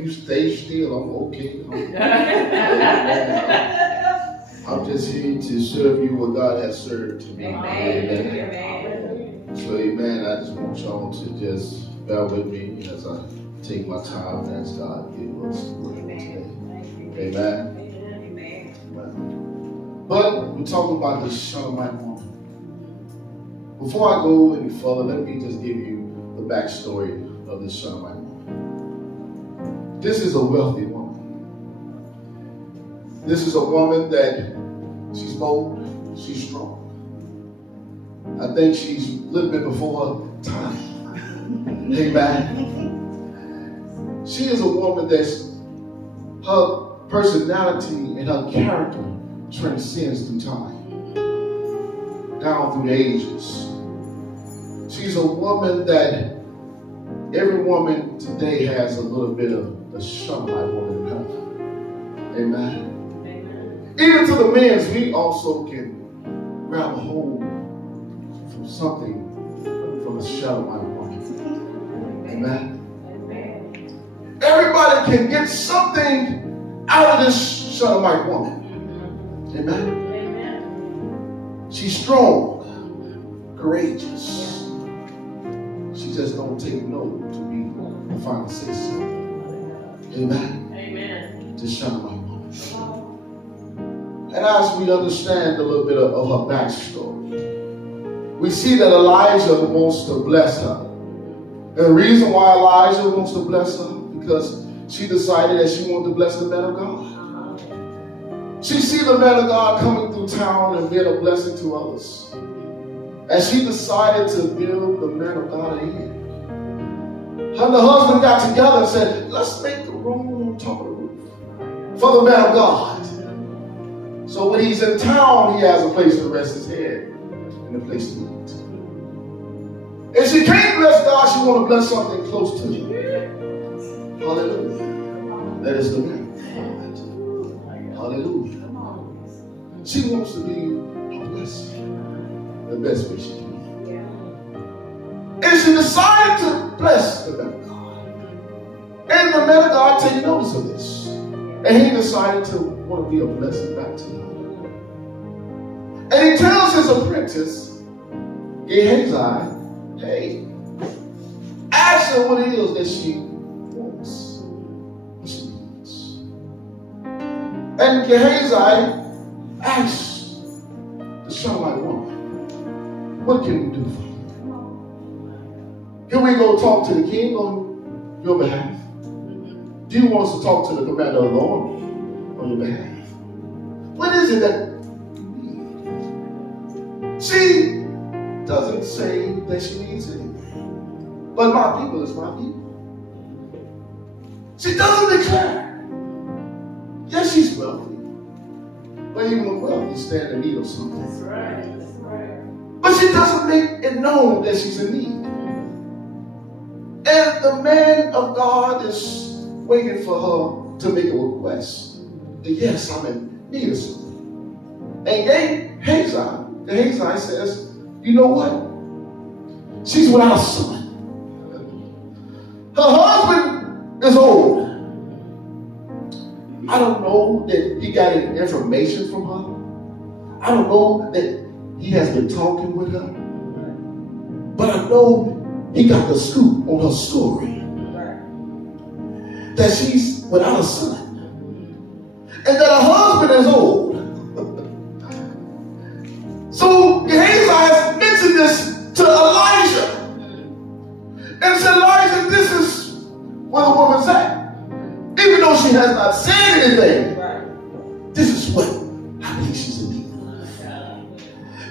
you stay still, I'm okay. I'm just here to serve you what God has served to me. Amen. So, amen. I just want y'all to just bear with me as I take my time and ask God to give us the word today. Amen. Amen. But we're talking about the Shunammite woman. Before I go any further, let me just give you the backstory of the Shunammite woman. This is a wealthy woman. This is a woman that she's bold, she's strong. I think she's a little bit before her time. Amen. She is a woman that's, her personality and her character transcends through time, down through the ages. She's a woman that every woman today has a little bit of the Shunammite woman in her. Amen. Amen. Even to the men, we also can grab a hold from something from the Shunammite woman. Amen. Amen. Everybody can get something out of this Shunammite woman. Amen. Amen. She's strong, courageous. She just don't take no to be the final say so. Amen. Amen. To Shunammite woman. And as we understand a little bit of her backstory, we see that Elijah wants to bless her. And the reason why Elijah wants to bless her, because she decided that she wanted to bless the man of God. She see the man of God coming through town and being a blessing to others. And she decided to build the man of God a inn. Her and the husband got together and said, let's make the room on top of the roof for the man of God. So when he's in town, he has a place to rest his head and a place to eat. If she can't bless God, she want to bless something close to him. Hallelujah. That is the man of God. Hallelujah. She wants to be a blessing the best way she can. And she decided to bless the man of God. And the man of God take notice of this. And he decided to want to be a blessing back to her. And he tells his apprentice, Gehazi, hey, ask her what it is that she wants, what she needs. And Gehazi asks the Shunammite woman, what can we do for you? Can we go talk to the king on your behalf? Do you want us to talk to the commander of the army on your behalf? What is it that you need? She doesn't say that she needs anything. But my people is my people. She doesn't declare. Yes, she's wealthy. But even with wealth, you stand in need of something. That's right. That's right. But she doesn't make it known that she's in need. And the man of God is waiting for her to make a request. Yes, I'm in need of something. And Gehazi says, you know what? She's without a son. Her husband is old. I don't know that he got any information from her. I don't know that he has been talking with her. But I know he got the scoop on her story. That she's without a son. And that her husband is old. So Gehazi has mentioned this to Elijah. And said, Elijah, this is where the woman's at. Even though she has not said anything, this is what I believe she's in need of.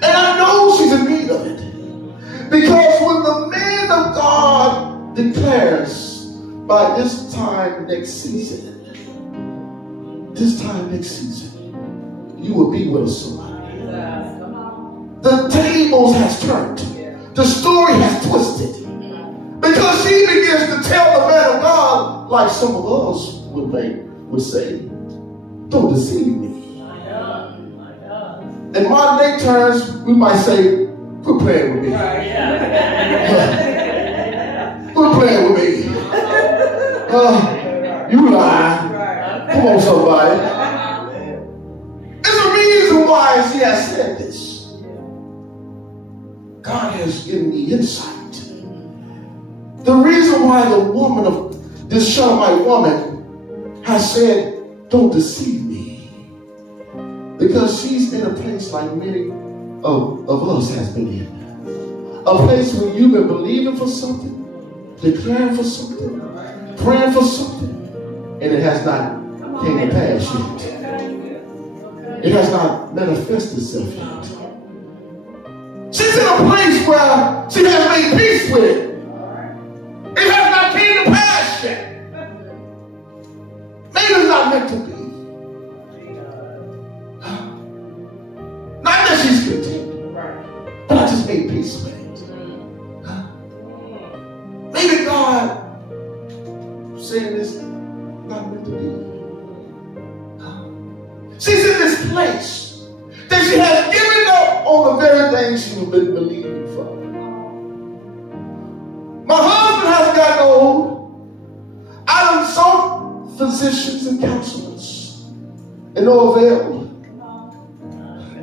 And I know she's in need of it. Because when the man of God declares, by this time next season, you will be with somebody. The tables has turned. The story has twisted. Because she begins to tell the man of God, like some of us would say, don't deceive me. In modern day terms, we might say, quit playing with me. Quit playing with me. You lying. Come on, somebody. There's a reason why she has said this. God has given me insight. The reason why the woman of this Shunammite woman has said, don't deceive me. Because she's in a place like many of us has been in. A place where you've been believing for something, declaring for something, praying for something, and it has not came to pass yet. It has not manifested itself yet. She's in a place where she has made peace with it. It has not came to pass yet. Maybe it's not meant to be. Not that she's content, but I just made peace with it. Maybe God saying this not meant to be. She's in this place that she has given up on the very thing she's been believing for. My husband has gotten old. I done sought physicians and counselors and no avail.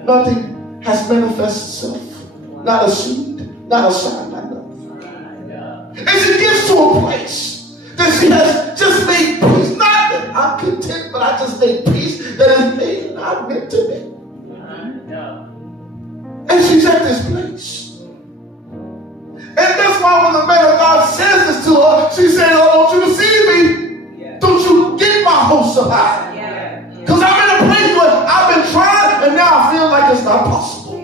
Nothing has manifested itself. Not a seed, not a sign, not nothing. And she gets to a place that she has just made peace. Not that I'm content, but I just made peace that is made not meant to be. And she's at this place. And that's why when the man of God says this to her, she said, I want you to see me. Don't you get my hopes up high. Because I'm in a place where I've been trying and now I feel like it's not possible.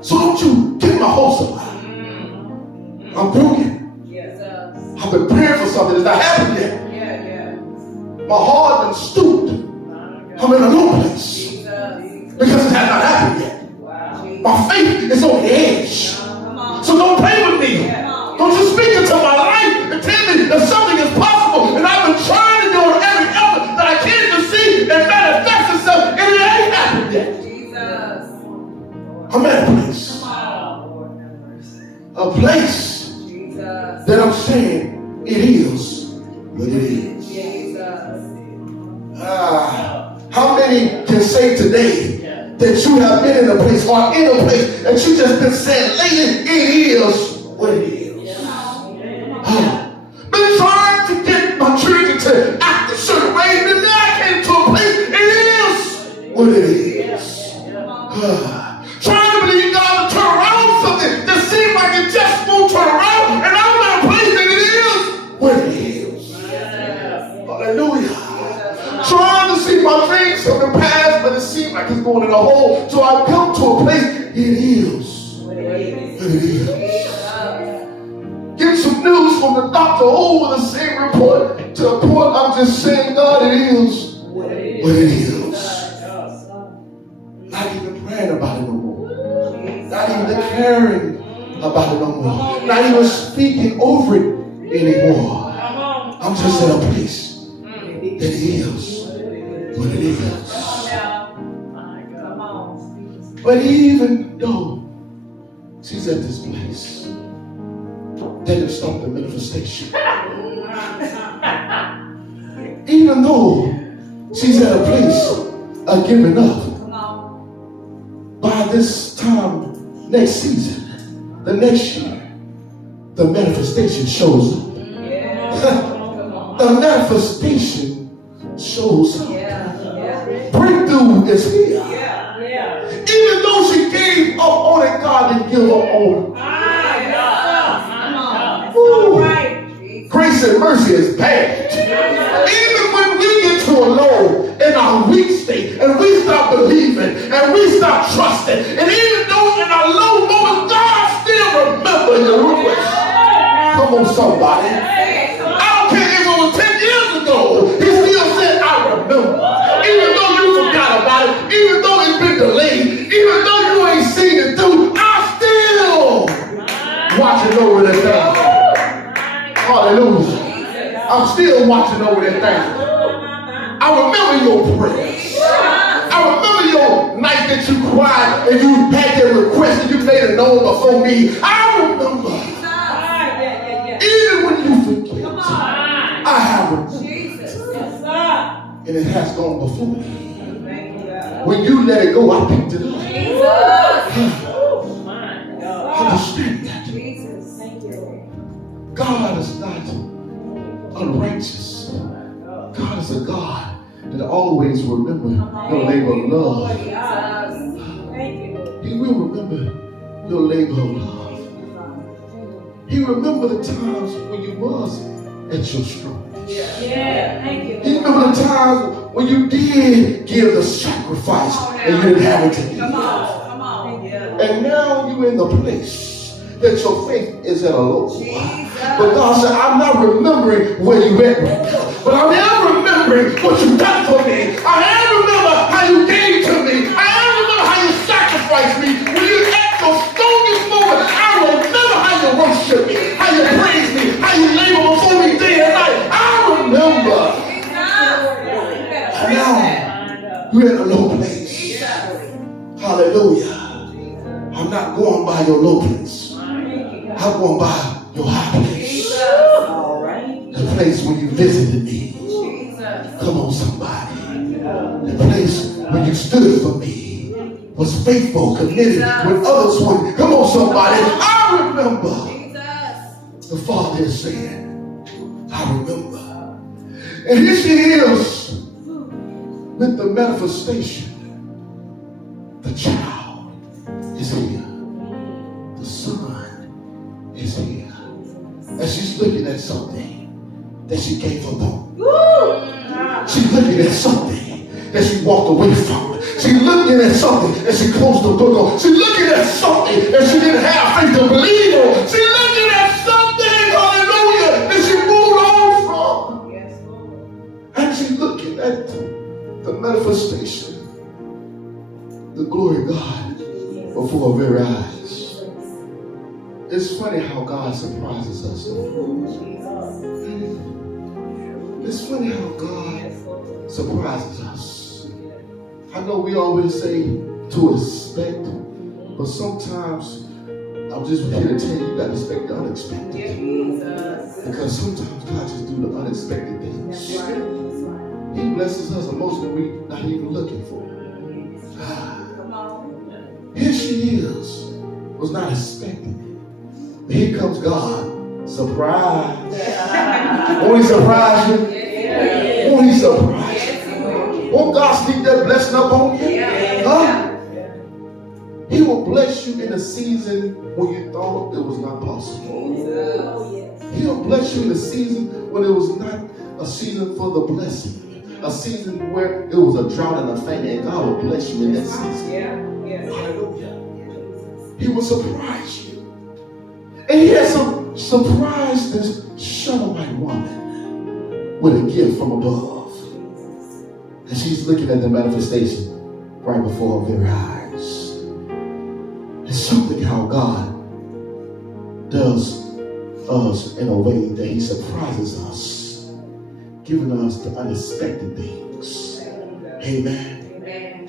So don't you get my hopes up high. I'm broken. I've been praying for something that's not happened yet. My heart been stooped. I'm in a low place because it has not happened yet. My faith is on the edge. So don't play with me. Don't you speak into my life and tell me that something is possible. And I've been trying to do every effort that I can to see and manifest itself, and it ain't happened yet. I'm at a place. A place that I'm saying it is what it is. How many can say today that you have been in a place or in a place that you just been saying lately, it is what it is? Been trying to get my children to act a certain way, and then I came to a place, it is what it is. Trying to believe God to turn around something that seems like it just won't turn around, and I'm in a place that it is what it is. Hallelujah. Trying to see my dreams from the past, but it seems like it's going in a hole. So I come to a place, it is what it is. Get some news from the doctor over the same report to the point I'm just saying, God, it is what it is. Not even praying about it no more. Not even declaring about it no more. Not even speaking over it anymore. I'm just in a place that it is what it is. But even though she's at this place, that didn't stop the manifestation. Even though she's at a place of giving up, by this time next season, the next year, the manifestation shows up. The manifestation shows up. Breakthrough is here. Even though she gave up on it, God didn't give up on her. Grace and mercy is bad. Even when we get to a low in our weak state and we stop believing and we stop trusting, and even though in our low moments, God still remembers your request. Come on, somebody. I don't care if it was 10 years ago, he still said, I remember. Even though you forgot about it, even though it's been delayed, even though you ain't seen it through, I'm still watching over that thing. Hallelujah. I'm still watching over that thing. I remember your prayers. I remember your night that you cried and you had that request and you made it known before me. I remember. Even when you forget, I have remember. Jesus. Yes, sir. And it has gone before me. When you let it go, I picked it up. Jesus. Understand that. Jesus. Thank you. God is not unrighteous. God is a God that always remember your labor of love. He will remember your labor of love. He remember the times when you was at your strongest. Yeah, thank you. He remember the times when you did give the sacrifice and you didn't have it to give. Come on. And now you're in the place that your faith is at a low. But God said, I'm not remembering where you at right now, but I am remembering what you done for me. I am remember how you gave to me. I am remember how you sacrificed me. When you're at your strongest moment, I remember how you worship me, how you praise me, how you labor before me day and night. I remember. And now you're in a low place. Hallelujah. I'm not going by your low place. I'm going by your high place. The place where you visited me. Come on, somebody. The place where you stood for me. Was faithful, committed when others were. Come on, somebody. I remember. The Father is saying, I remember. And here she is with the manifestation. The child is here. The son is here. And she's looking at something that she gave up on. She's looking at something that she walked away from. She's looking at something that she closed the book on. She's looking at something that she didn't have faith to believe on. She's looking at something, hallelujah, that she moved on from. And she's looking at the manifestation, the glory of God before her very eyes. It's funny how God surprises us. It's funny how God surprises us. I know we always say to expect, but sometimes I'm just here to tell you, you got to expect the unexpected. Because sometimes God just do the unexpected things. He blesses us emotionally we're not even looking for. Here she is, was not expecting it. But here comes God. Surprise. Won't he surprise you? Won't he surprise you? Won't God sneak that blessing up on you? Huh? He will bless you in a season when you thought it was not possible. He'll bless you in a season when it was not a season for the blessing. A season where it was a drought and a famine, and God will bless you in that season. Hallelujah. He will surprise you. And he has surprised this Shunammite woman with a gift from above. And she's looking at the manifestation right before her very eyes. It's something how God does us in a way that he surprises us, giving us the unexpected things. Amen.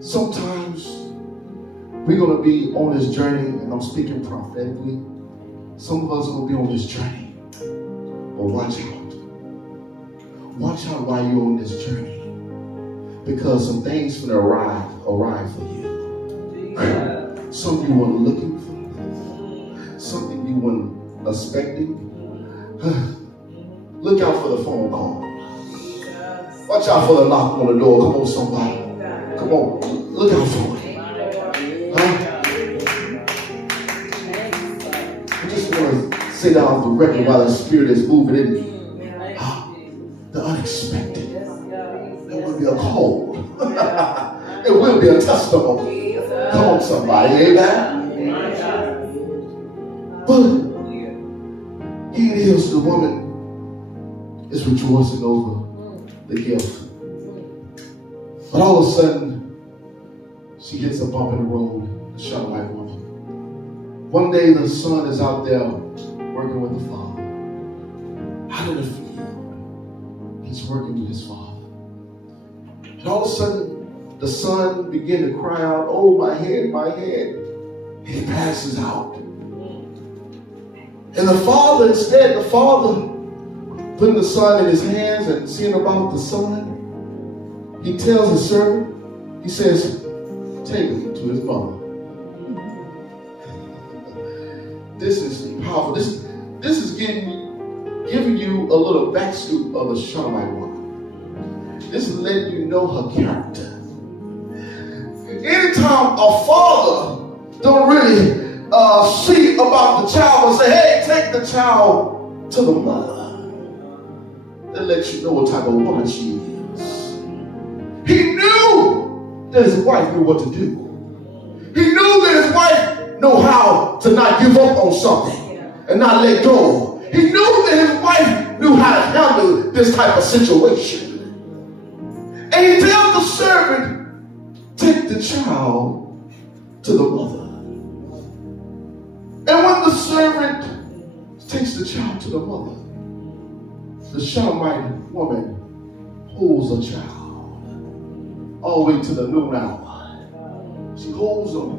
Sometimes we're going to be on this journey, and I'm speaking prophetically. Some of us are going to be on this journey. But watch out. Watch out while you're on this journey. Because some things will arrive for you. Something you weren't looking for. Something you weren't expecting. Look out for the phone call. Watch out for the knock on the door. Come on, somebody. Come on. Look out for it. I just want to say that off the record while the Spirit is moving in me. The unexpected. There will be a call. It will be a testimony. Come on, somebody. Amen. But here it is, the woman is rejoicing over the gift. But all of a sudden, she hits a bump in the road, the Shunammite woman. One day the son is out there working with the father. How did it feel? He's working with his father. And all of a sudden, the son began to cry out, "Oh, my head, my head." And he passes out. And the father putting the son in his hands and seeing about the son, he tells his servant, he says, take him to his mother. This is powerful. This is giving you a little backstory of the Shunammite woman. This is letting you know her character. Anytime a father don't really see about the child and say, hey, take the child to the mother, that lets you know what type of woman she is. He knew that his wife knew what to do. He knew that his wife knew how to not give up on something and not let go. He knew that his wife knew how to handle this type of situation. And he tells the servant, take the child to the mother. And when the servant takes the child to the mother, the Shunammite woman holds a child all the way to the noon hour. She holds him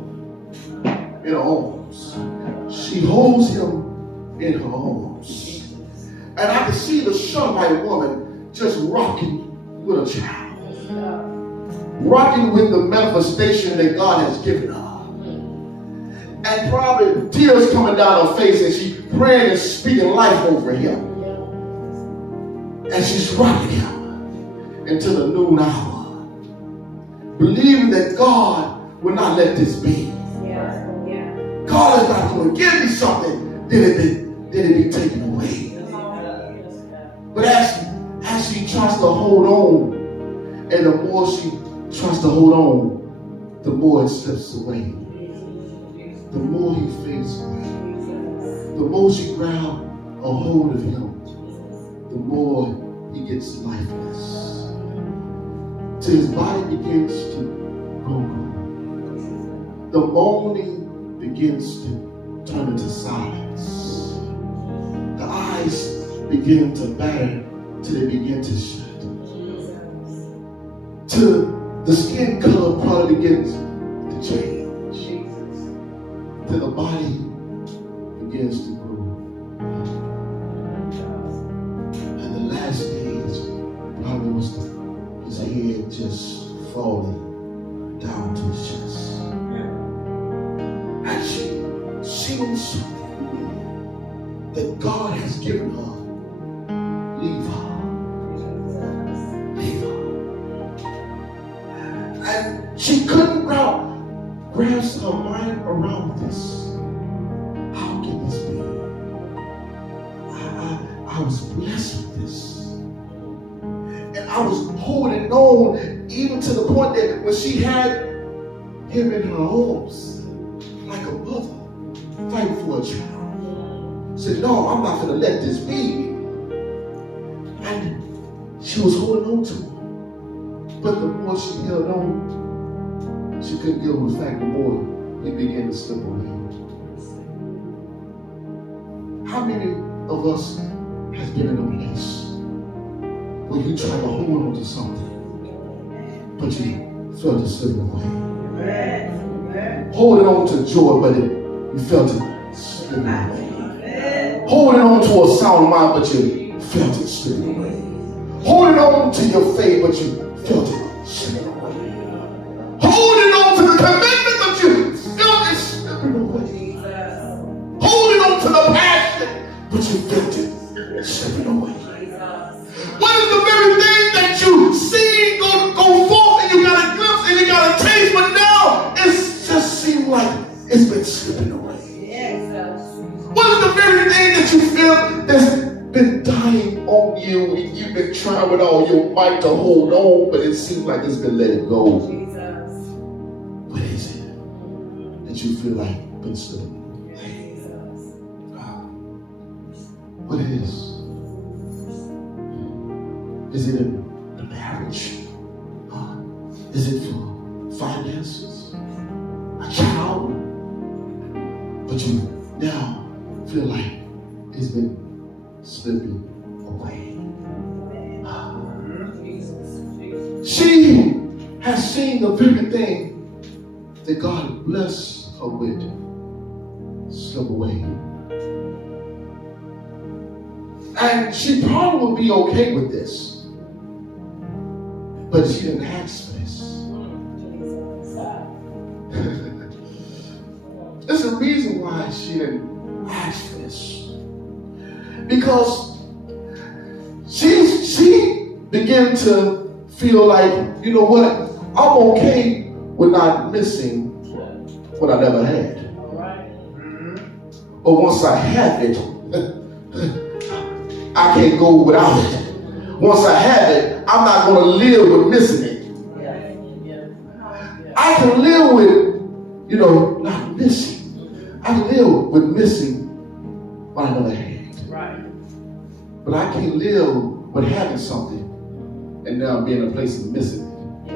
in her arms. She holds him in her arms. And I can see the Shunammite woman just rocking with a child. Rocking with the manifestation that God has given her. And probably tears coming down her face and she praying and speaking life over him. And she's rocking him into the noon hour. Believing that God will not let this be. God is not going to give me something that it be taken away. But as she tries to hold on, and the more she tries to hold on, the more it slips away. The more he fades away. The more she grabs a hold of him, the more he gets lifeless. Till his body begins to grow. The moaning begins to turn into silence. The eyes begin to batter till they begin to shut. Till the skin color probably begins to change. Till the body begins to grow. And the last stage probably was his head just falling down to his chest. And she seen something that God has given her. Leave her. Leave her. And she couldn't grasp her mind around this. How can this be? I was blessed with this. And I was holding on even to the point that when she had him in her arms, like a mother fighting for a child. Said, no, I'm not going to let this be. And she was holding on to him. But the more she held on, she couldn't deal with the fact the more he began to slip away. How many of us has been in a place where you try to hold on to something, but you felt it slipping away? Holding on to joy, but you felt it slipping away. Holding on to a sound mind, but you felt it slipping away. Holding on to your faith, but you felt it slipping away. Holding on to the commitment, but you felt it slipping away. Holding on to the passion, but you felt it slipping away. What is the very thing that you see go forth and you got a glimpse and you got a taste, but now it's just seemed like it's been slipping away? What is the very thing that you feel that's been dying on you and you've been trying with all your might to hold on, but it seems like it's been let it go? What is it that you feel like been slipping away? What it is? Is it in the marriage? Is it for finances? A child? But you now feel like it's been slipping away. She has seen the very thing that God blessed her with slip away. And she probably would be okay with this. But she didn't ask for this. There's a reason why she didn't ask for this. Because she began to feel like, you know what, I'm okay with not missing what I never had. But once I have it, I can't go without it. Once I have it, I'm not going to live with missing it. I can live with, not missing. I can live with missing what I never had. Right. But I can't live with having something and now being in a place of missing it.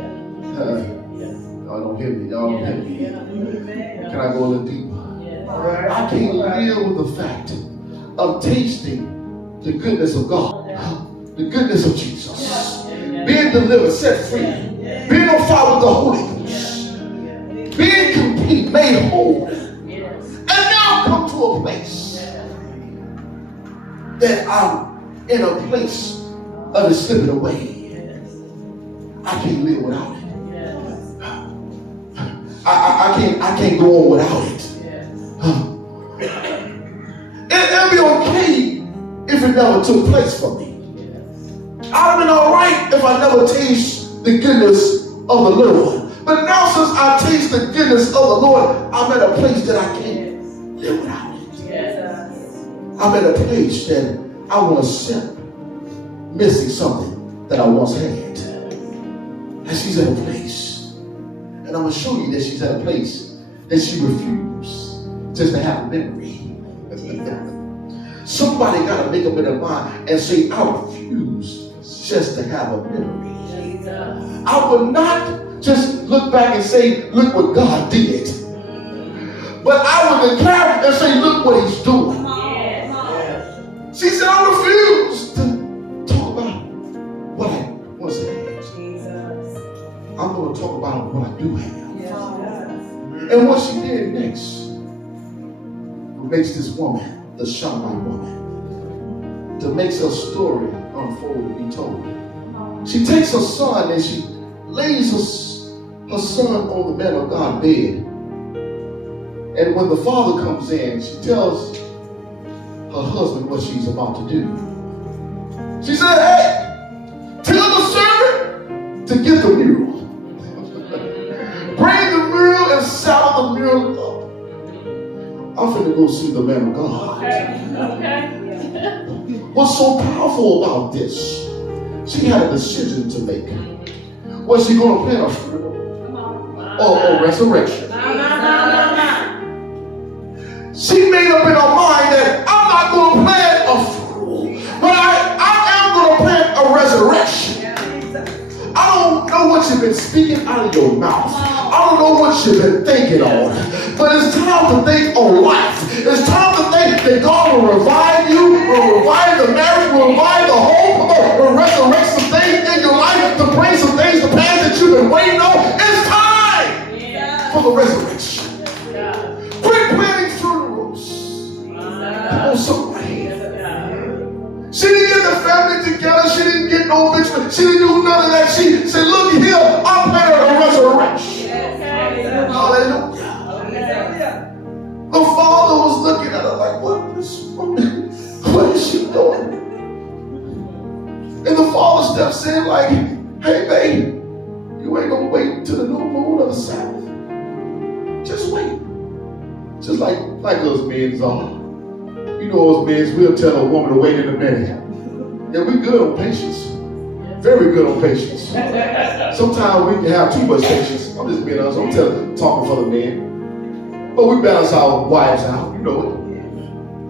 Y'all don't hear me. Y'all don't hear me. Can I go a little deeper? I can't live with the fact of tasting the goodness of God, the goodness of Jesus, being delivered, set free, being on fire with the Holy Ghost, being complete, made whole, and now come to a place that I'm in a place of it slipping away. I can't live without it. I can't go on without it. It'll be okay if it never took place for me. I'd have been all right if I never taste the goodness of the Lord. But now since I taste the goodness of the Lord, I'm at a place that I can't live without it. I'm at a place that I want to accept missing something that I once had. And she's at a place, and I'm going to show you that she's at a place that she refused just to have a memory. Somebody got to make up in their mind and say, I refuse just to have a memory. I will not just look back and say, look what God did. But I will declare and say, look what he's doing. She said, I refuse to talk about what I once had. I'm going to talk about what I do have. And what she did next makes this woman, the Shunammite woman, to make her story unfold and be told. She takes her son and she lays her son on the man of God bed. And when the father comes in, she tells her husband what she's about to do. She said, hey, tell the servant to get the mule. Bring the mule and saddle the mule up. I'm finna go see the man of God. Okay. What's so powerful about this? She had a decision to make. Was she going to plan a funeral or resurrection? She made up in her mind that I'm not going to plan a funeral, but I am going to plan a resurrection. I don't know what you've been speaking out of your mouth. I don't know what you've been thinking on. But it's time to think on life. It's time to think that God will revive you, will revive the marriage, will revive the home, will resurrect some things in your life, to bring some things to pass that you've been waiting on. It's time for the resurrection. Quit planning funerals. Come on, somebody. She didn't get the family together. She didn't get no obituary. She didn't do none of that. She said, look here, I'm planning a resurrection. Hallelujah. The father was looking at her like, what is she doing? And the father steps in like, hey, babe, you ain't going to wait until the new moon or the Sabbath. Just wait. Just like those men are. You know those men, we'll tell a woman to wait in a minute. Yeah, we're good on patience. Very good on patience. Sometimes we can have too much patience. I'm just being honest. I'm talking for the men. But we balance our wives out. You know it.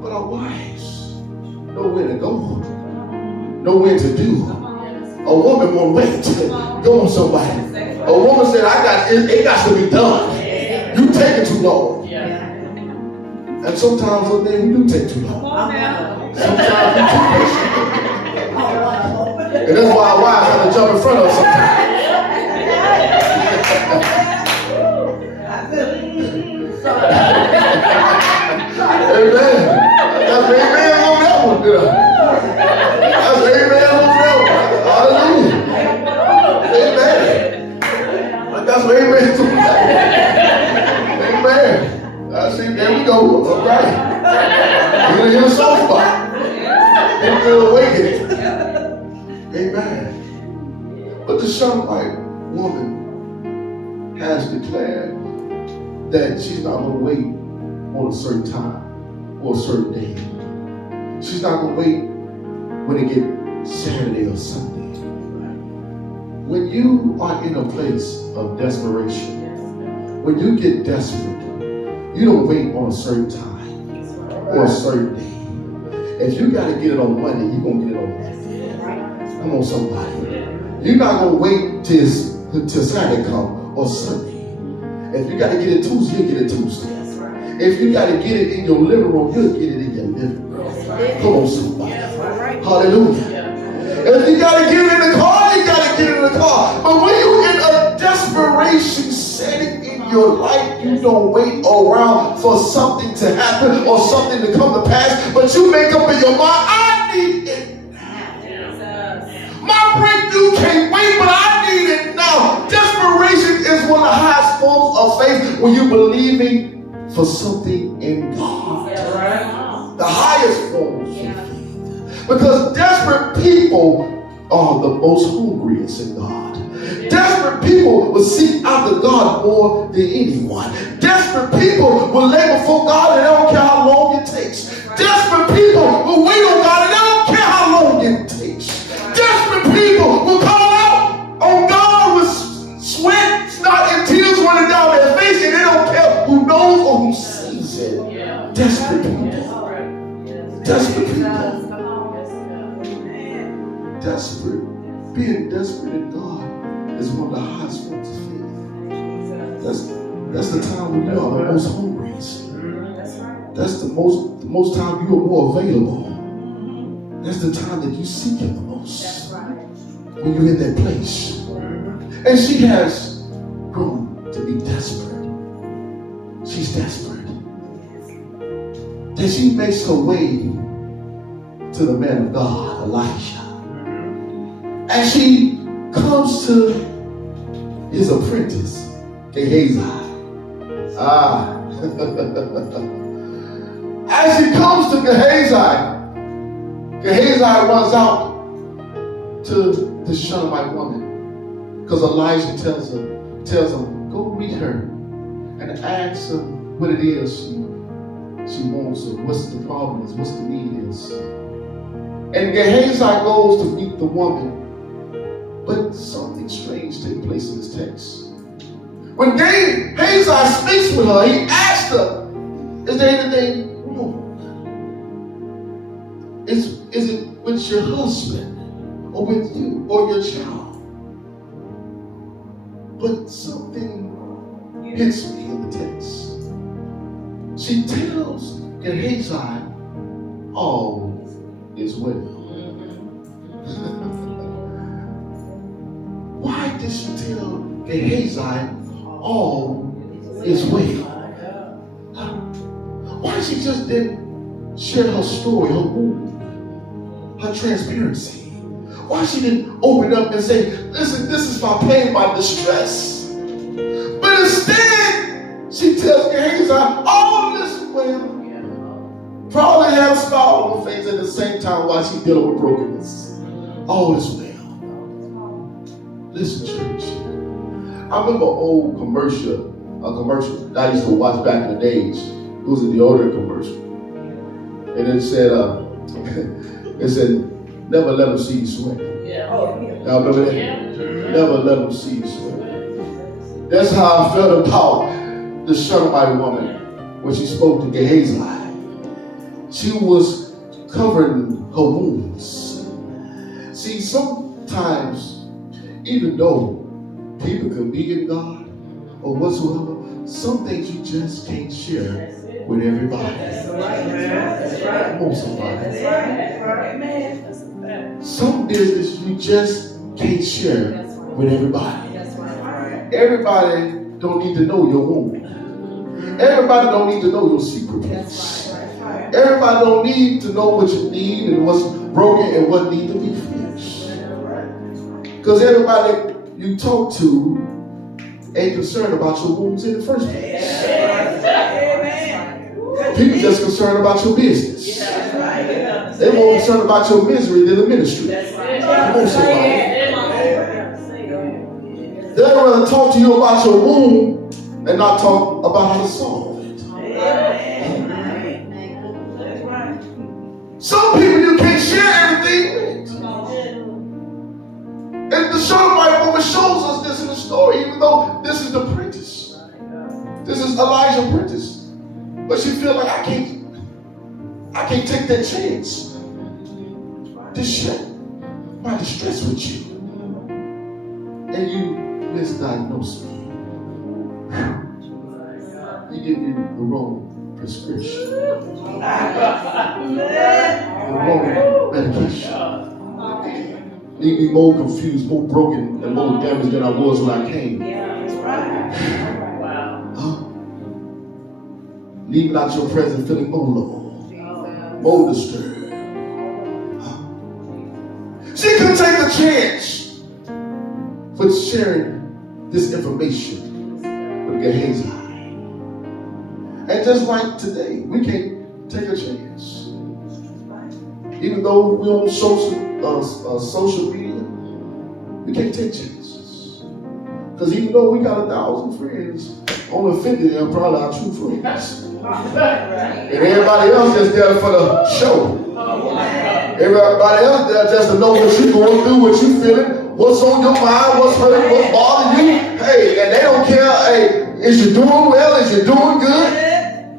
But our wives know where to go. Know where to do. A woman won't wait. Go on somebody. A woman said, it got to be done. You take it too long. And sometimes we do take too long. Sometimes we too patient. And that's why our wives have to jump in front of us sometimes. Amen. That's amen on that one. breaking it. Amen. But the Shunammite woman has declared that she's not going to wait on a certain time or a certain day. She's not going to wait when it gets Saturday or Sunday. When you are in a place of desperation, when you get desperate, you don't wait on a certain time or a certain day. If you got to get it on Monday, you're going to get it on Monday. Come on, somebody. You're not going to wait till Saturday come or Sunday. If you got to get it Tuesday, you get it Tuesday. If you got to get it in your living room, you'll get it in your living room. Come on, somebody. Hallelujah. If you got to get it in the car, you got to get it in the car. But when you're in a desperation setting in your life, you don't wait around for something to happen or something to come to pass, but you make up in your mind, I need it now. My breakthrough can't wait, but I need it now. Desperation is one of the highest forms of faith when you're believing for something in God. The highest forms of faith. Because desperate people are the most hungriest in God. Desperate people will seek after God more than anyone. Desperate people will lay before God and they don't care how long it takes. Desperate people will wait on God and they don't care how long it takes. Desperate people will call out on God with sweat, snot, and tears running down their face and they don't care who knows or who sees it. Desperate people. Desperate people. Desperate. Being desperate in God is one of the highest forms of faith. That's the time when you are the most hungriest. That's the most time you are more available. That's the time that you seek Him the most. When you're in that place. And she has grown to be desperate. She's desperate. Then she makes her way to the man of God, Elijah. And she comes to his apprentice, Gehazi. As she comes to Gehazi runs out to the Shunammite woman. Because Elijah tells him, go meet her and ask her what it is she wants or what's the problem is, what's the need is. And Gehazi goes to meet the woman. But something strange takes place in this text. When Gehazi speaks with her, he asks her, is there anything wrong? Is it with your husband or with you or your child? But something hits me in the text. She tells Gehazi, all is well. Why did she tell Gehazi all is well? Why she just didn't share her story, her wound, her transparency? Why she didn't open up and say, listen, this is my pain, my distress. But instead, she tells Gehazi, all is well. Probably have a smile on her face at the same time while she's dealing with brokenness. All is well. Listen, church. I remember an old commercial that I used to watch back in the days. It was a deodorant commercial. And it said, never let them see you sweat. Y'all remember that? Never let them see you sweat. That's how I felt about the Shunammite woman when she spoke to Gehazi. She was covering her wounds. See, sometimes, even though people can be in God or whatsoever, some things you just can't share with everybody. That's right. Come on, somebody. That's right. Some business you just can't share with everybody. Everybody don't need to know your wound. Everybody don't need to know your secret place. Everybody don't need to know what you need and what's broken and what needs to be fixed. Because everybody you talk to ain't concerned about your wounds in the first place. People just concerned about your business. They more concerned about your misery than the ministry. That's right. Come on, somebody. Say it. They'd rather talk to you about your wound and not talk about how to solve it. That's right. Some people you can't share everything with. And the Shunammite woman shows us this in the story, even though this is the apprentice. This is Elijah's apprentice. But she feels like I can't take that chance to share my distress with you. And you misdiagnose me. You give me the wrong prescription. The wrong medication. Leave me more confused, more broken, and more damaged than I was when I came. Leaving out your presence feeling more low, more disturbed. She couldn't take a chance with sharing this information with Gehazi. And just like today, we can't take a chance. Even though we're on social media, we can't take chances. Because even though we got 1,000 friends, only 50 of them probably our true friends. And everybody else is there for the show. Everybody else there just to know what you're going through, what you're feeling, what's on your mind, what's hurting, what's bothering you. Hey, and they don't care, hey, is you doing well, is you doing good?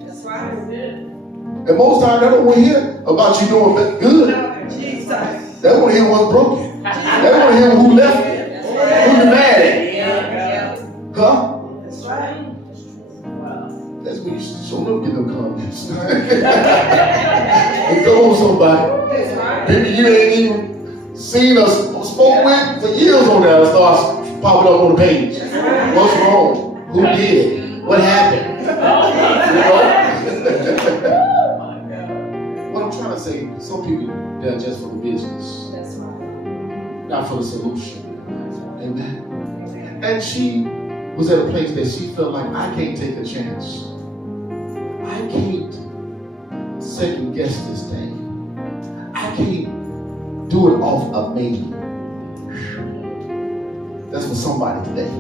That's right. And most times they don't want to hear about you doing good. They want to hear what's broken. They want to hear who left you, who you're mad at. Huh? That's right. That's when you show up in them comments. Hey, come on, somebody. Maybe you ain't even seen us spoke with for years on there. It starts popping up on the page. What's wrong? Who did it? What happened? You know? What I'm trying to say, some people, they're just for the business. That's right. Not for the solution. Amen. And she was at a place that she felt like, I can't take a chance. I can't second guess this thing. I can't do it off of maybe. That's for somebody today.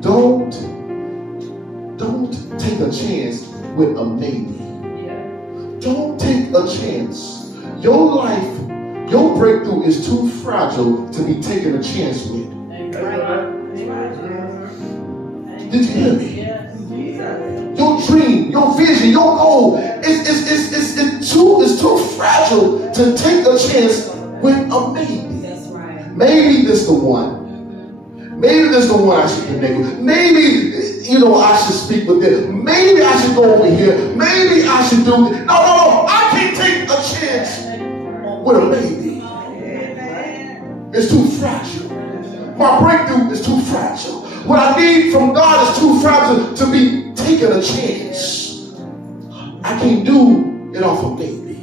Don't take a chance with a maybe. Don't take a chance. Your life, your breakthrough is too fragile to be taking a chance with. Did you hear me? Your dream, your vision, your goal is too fragile to take a chance with a maybe. That's right. Maybe this the one. Maybe this the one I should connect with. Maybe, I should speak with them. Maybe I should go over here. Maybe I should do this. No. I can't take a chance with a maybe. It's too fragile. My breakthrough is too fragile. What I need from God is too fragile to be taking a chance. I can't do it off of maybe.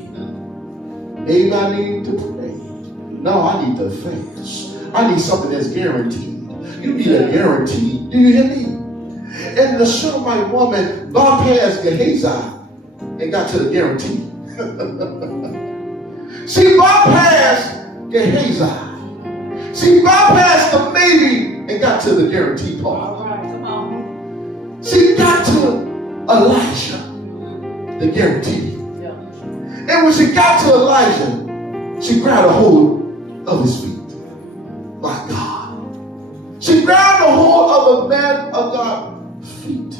Maybe I need to pray. No, I need to fast. I need something that's guaranteed. You need a guarantee. Do you hear me? And the Shunammite woman bypassed Gehazi and got to the guarantee. She bypassed Gehazi. She bypassed the maybe and got to the guarantee part. All right, come on. She got to Elijah, the guarantee. Yeah. And when she got to Elijah, she grabbed a hold of his feet. My God. She grabbed a hold of the man of God's feet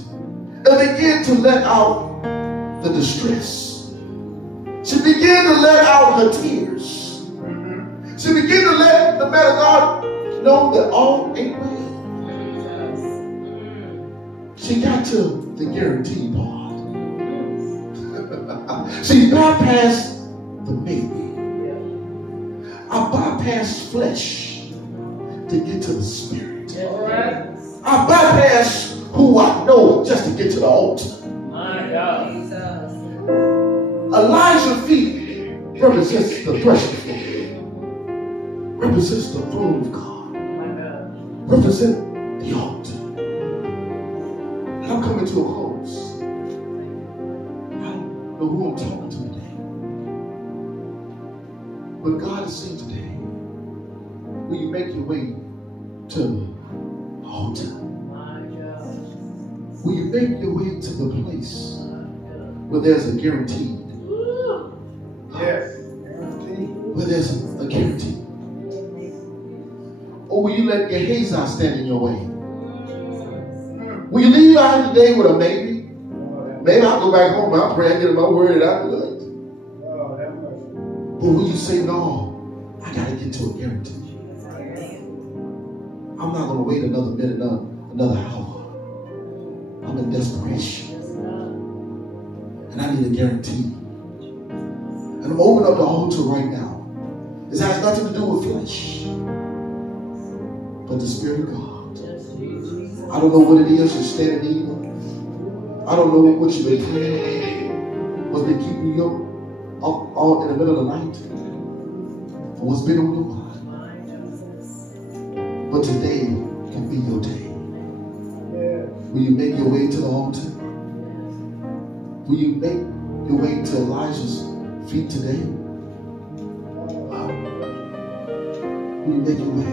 and began to let out the distress. She began to let out her tears. She began to let the man of God know that all ain't well. She got to the guarantee part. She bypassed the maybe. I bypassed flesh to get to the spirit. I bypass who I know just to get to the altar. Elijah's feet represents the threshing floor. Represents the throne of God. Represent the altar. And I'm coming to a close. I don't know who I'm talking to today. say today, will you make your way to the altar? Will you make your way to the place where there's a guarantee? Yes. Where there's a guarantee. Or will you let Gehazi stand in your way? Will you leave out today with a maybe? Maybe I'll go back home, I'll pray, I get my word, and I'll be like. But will you say, no, I got to get to a guarantee. I'm not going to wait another minute, another hour. I'm in desperation. And I need a guarantee. And I'm opening up the altar right now. This has nothing to do with flesh, but the Spirit of God. I don't know what it is you're standing in. I don't know what you've been doing. What's been keeping you up all in the middle of the night. Or what's been on your mind. But today can be your day. Will you make your way to the altar? Will you make your way to Elijah's feet today? Will you make your way?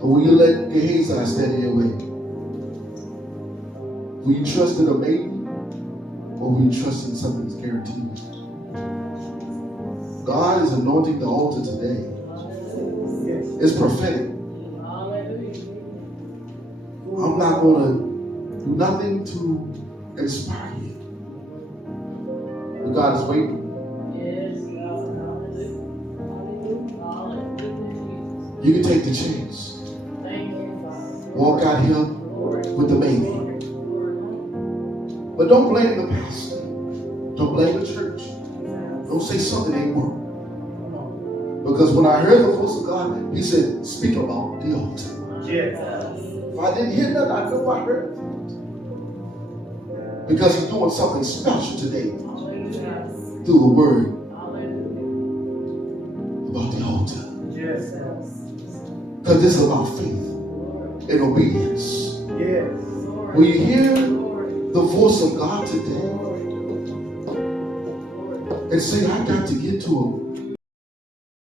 Or will you let Gehazi stand in your way? Will you trust in a maybe? Or will you trust in something that's guaranteed? God is anointing the altar today. It's prophetic. I'm not going to do nothing to inspire you. But God is waiting. You can take the chance. Walk out here with the baby. But don't blame the pastor. Don't blame the church. Don't say something ain't work. Because when I heard the voice of God, He said, speak about the altar. Yes. If I didn't hear that, I know I heard it. Because He's doing something special today through the word about the altar. Yes. Because this is about faith and obedience. Yes. Will you hear the voice of God today and say, I got to get to